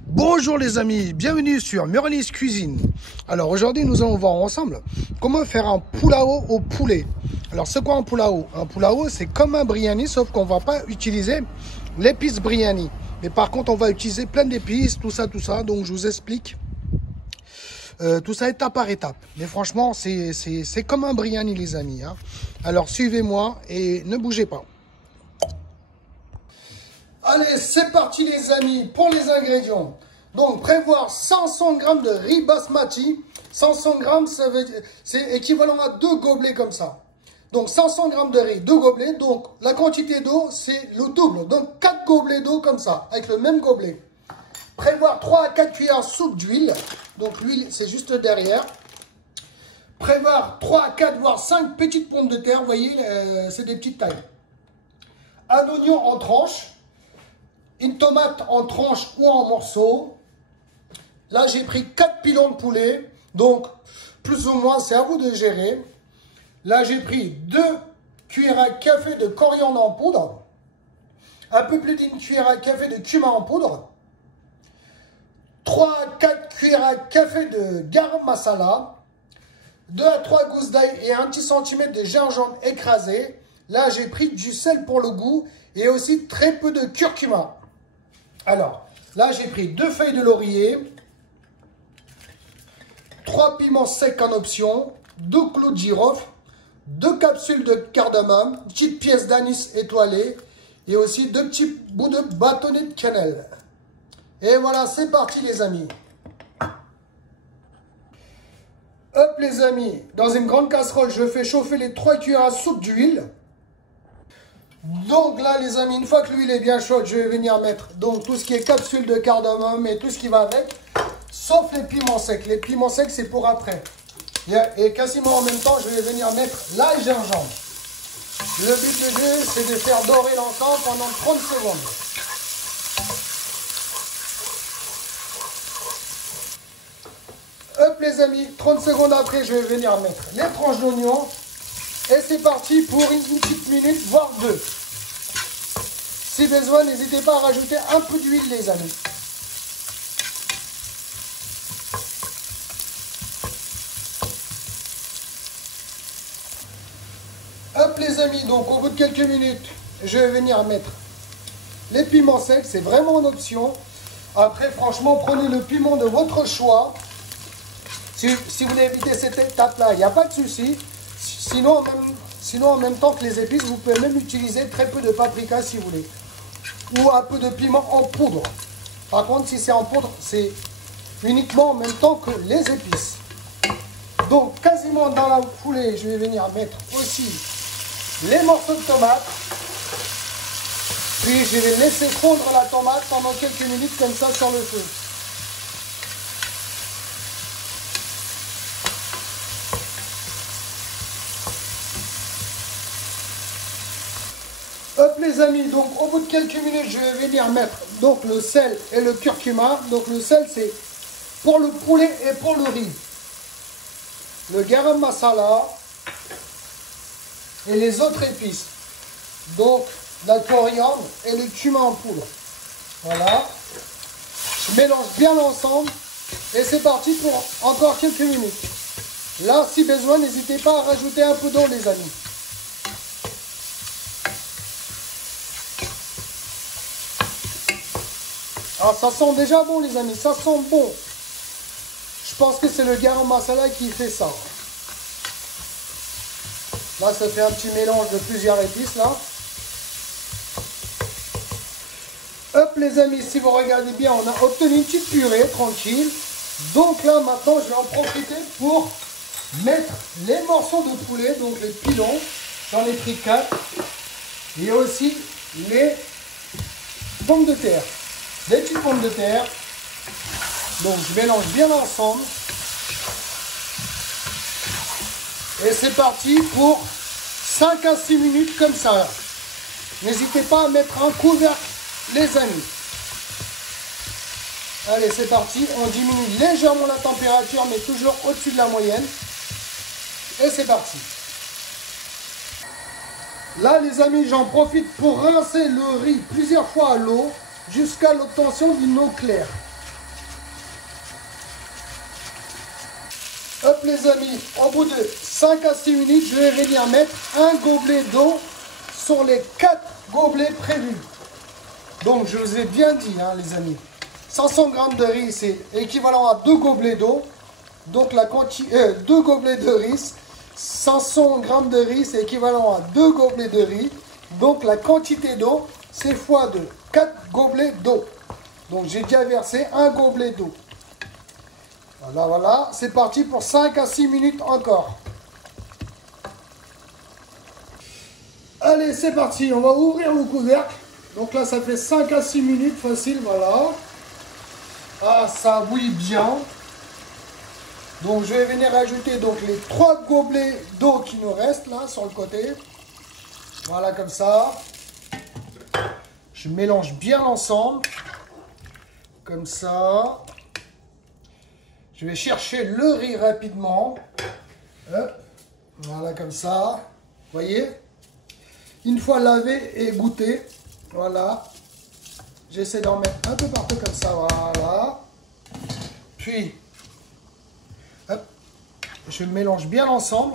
Bonjour les amis, bienvenue sur Merlis Cuisine. Alors aujourd'hui nous allons voir ensemble comment faire un pulao au poulet. Alors c'est quoi un pulao? Un pulao c'est comme un biryani sauf qu'on va pas utiliser l'épice biryani. Mais par contre on va utiliser plein d'épices, tout ça. Donc je vous explique tout ça étape par étape. Mais franchement c'est comme un biryani les amis. Alors suivez-moi et ne bougez pas. Allez, c'est parti les amis pour les ingrédients. Donc, prévoir 500 g de riz basmati. 500 g, c'est équivalent à 2 gobelets comme ça. Donc, 500 g de riz, 2 gobelets. Donc, la quantité d'eau, c'est le double. Donc, 4 gobelets d'eau comme ça, avec le même gobelet. Prévoir 3 à 4 cuillères soupe d'huile. Donc, l'huile, c'est juste derrière. Prévoir 3 à 4, voire 5 petites pommes de terre. Vous voyez, c'est des petites tailles. Un oignon en tranches. Une tomate en tranches ou en morceaux. Là, j'ai pris 4 pilons de poulet. Donc, plus ou moins, c'est à vous de gérer. Là, j'ai pris 2 cuillères à café de coriandre en poudre. Un peu plus d'une cuillère à café de cumin en poudre. 3 à 4 cuillères à café de garam masala. 2 à 3 gousses d'ail et un petit centimètre de gingembre écrasé. Là, j'ai pris du sel pour le goût et aussi très peu de curcuma. Alors, là, j'ai pris 2 feuilles de laurier, 3 piments secs en option, 2 clous de girofle, 2 capsules de cardamome, une petite pièce d'anis étoilée et aussi 2 petits bouts de bâtonnet de cannelle. Et voilà, c'est parti les amis. Hop les amis, dans une grande casserole, je fais chauffer les 3 cuillères à soupe d'huile. Donc là les amis, une fois que l'huile est bien chaude, je vais venir mettre donc tout ce qui est capsule de cardamome et tout ce qui va avec, sauf les piments secs. Les piments secs c'est pour après. Et quasiment en même temps, je vais venir mettre l'ail gingembre. Le but du jeu, c'est de faire dorer l'ensemble pendant 30 secondes. Hop les amis, 30 secondes après, je vais venir mettre les tranches d'oignon. Et c'est parti pour une petite minute, voire 2. Si besoin, n'hésitez pas à rajouter un peu d'huile, les amis. Hop, les amis, donc au bout de quelques minutes, je vais venir mettre les piments secs. C'est vraiment une option. Après, franchement, prenez le piment de votre choix. Si vous voulez éviter cette étape-là, il n'y a pas de souci. Sinon, en même temps que les épices, vous pouvez même utiliser très peu de paprika si vous voulez. Ou un peu de piment en poudre. Par contre, si c'est en poudre, c'est uniquement en même temps que les épices. Donc, quasiment dans la foulée, je vais venir mettre aussi les morceaux de tomate. Puis, je vais laisser fondre la tomate pendant quelques minutes comme ça sur le feu. Hop les amis, donc au bout de quelques minutes, je vais venir mettre donc le sel et le curcuma. Donc le sel c'est pour le poulet et pour le riz. Le garam masala et les autres épices. Donc la coriandre et le cumin en poudre. Voilà. Je mélange bien l'ensemble et c'est parti pour encore quelques minutes. Là, si besoin, n'hésitez pas à rajouter un peu d'eau les amis. Alors ça sent déjà bon les amis, ça sent bon. Je pense que c'est le garam masala qui fait ça. Là ça fait un petit mélange de plusieurs épices là. Hop les amis, si vous regardez bien, on a obtenu une petite purée tranquille. Donc là maintenant je vais en profiter pour mettre les morceaux de poulet, donc les pilons. J'en ai pris 4. Et aussi les pommes de terre. Des petites pommes de terre. Donc je mélange bien ensemble. Et c'est parti pour 5 à 6 minutes comme ça. N'hésitez pas à mettre un couvercle les amis. Allez c'est parti. On diminue légèrement la température mais toujours au-dessus de la moyenne. Et c'est parti. Là les amis, j'en profite pour rincer le riz plusieurs fois à l'eau. jusqu'à l'obtention d'une eau claire. Hop les amis, au bout de 5 à 6 minutes, je vais venir mettre un gobelet d'eau sur les 4 gobelets prévus. Donc je vous ai bien dit hein, les amis, 500 g de riz c'est équivalent à 2 gobelets d'eau. Donc la quantité, 2 gobelets de riz, 500 g de riz c'est équivalent à 2 gobelets de riz. Donc la quantité d'eau c'est fois de 4 gobelets d'eau. Donc j'ai déjà versé un gobelet d'eau. Voilà, voilà, c'est parti pour 5 à 6 minutes encore. Allez, c'est parti, on va ouvrir le couvercle. Donc là, ça fait 5 à 6 minutes, facile, voilà. Ah, ça bouillit bien. Donc je vais venir ajouter donc, les 3 gobelets d'eau qui nous restent là, sur le côté. Voilà, comme ça. Je mélange bien l'ensemble. Comme ça. Je vais chercher le riz rapidement. Hop. Voilà, comme ça. Vous voyez? Une fois lavé et goûté. Voilà. J'essaie d'en mettre un peu partout comme ça. Voilà. Puis, hop. Je mélange bien l'ensemble.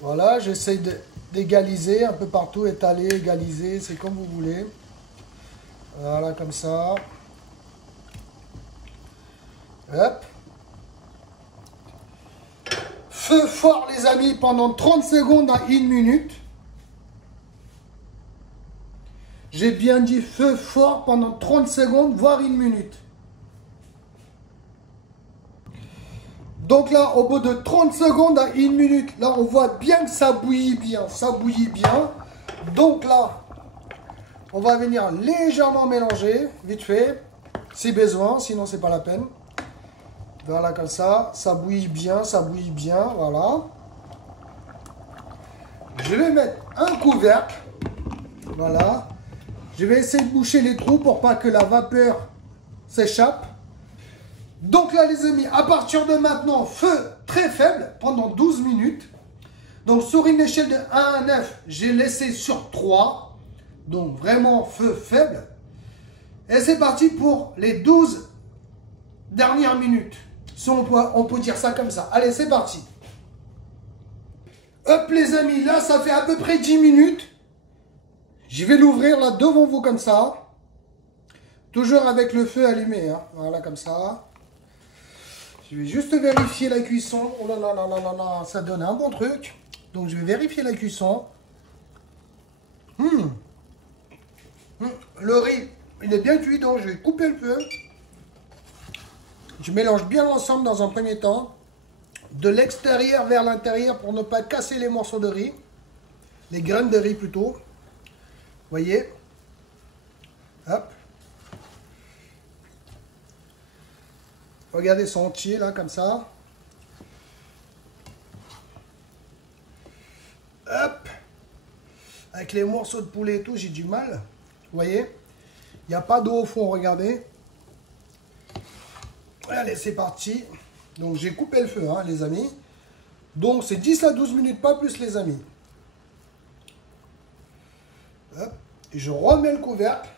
Voilà, j'essaie d'égaliser un peu partout, étaler, égaliser, c'est comme vous voulez. Voilà, comme ça. Hop. Feu fort les amis pendant 30 secondes à 1 minute. J'ai bien dit feu fort pendant 30 secondes, voire 1 minute. Donc là, au bout de 30 secondes à 1 minute, là, on voit bien que ça bouillit bien. Ça bouillit bien. Donc là, on va venir légèrement mélanger, vite fait, si besoin, sinon c'est pas la peine. Voilà, comme ça. Ça bouillit bien, voilà. Je vais mettre un couvercle. Voilà. Je vais essayer de boucher les trous pour pas que la vapeur s'échappe. Donc là les amis, à partir de maintenant, feu très faible pendant 12 minutes. Donc sur une échelle de 1 à 9, j'ai laissé sur 3. Donc vraiment feu faible. Et c'est parti pour les 12 dernières minutes. Si on peut dire ça comme ça. Allez, c'est parti. Hop les amis, là ça fait à peu près 10 minutes. Je vais l'ouvrir là devant vous comme ça. Toujours avec le feu allumé. Hein. Voilà, comme ça. Je vais juste vérifier la cuisson. Oh là là là là là là, ça donne un bon truc. Donc je vais vérifier la cuisson. Le riz, il est bien cuit, donc je vais couper le feu. Je mélange bien l'ensemble dans un premier temps. De l'extérieur vers l'intérieur pour ne pas casser les morceaux de riz. Les graines de riz plutôt. Vous voyez? Hop. Regardez son entier là, comme ça. Hop. Avec les morceaux de poulet et tout, j'ai du mal. Vous voyez? Il n'y a pas d'eau au fond, regardez. Allez, c'est parti. Donc, j'ai coupé le feu, hein, les amis. Donc, c'est 10 à 12 minutes, pas plus, les amis. Hop. Et je remets le couvercle.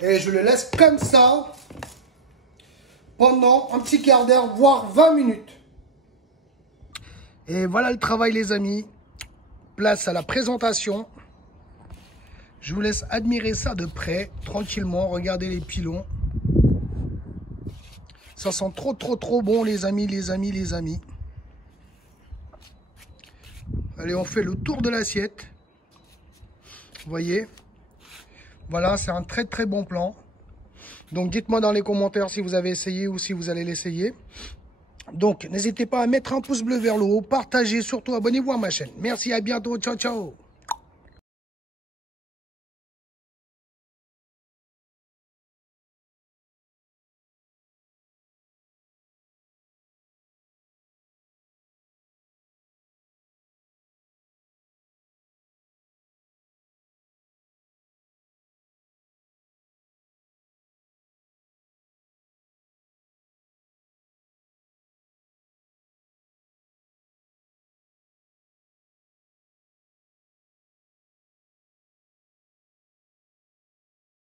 Et je le laisse comme ça pendant un petit quart d'heure, voire 20 minutes. Et voilà le travail, les amis. Place à la présentation. Je vous laisse admirer ça de près, tranquillement. Regardez les pilons. Ça sent trop, trop, trop bon, les amis, les amis, les amis. Allez, on fait le tour de l'assiette. Vous voyez? Voilà, c'est un très, très bon plan. Donc, dites-moi dans les commentaires si vous avez essayé ou si vous allez l'essayer. Donc, n'hésitez pas à mettre un pouce bleu vers le haut, partagez, surtout abonnez-vous à ma chaîne. Merci, à bientôt, ciao, ciao.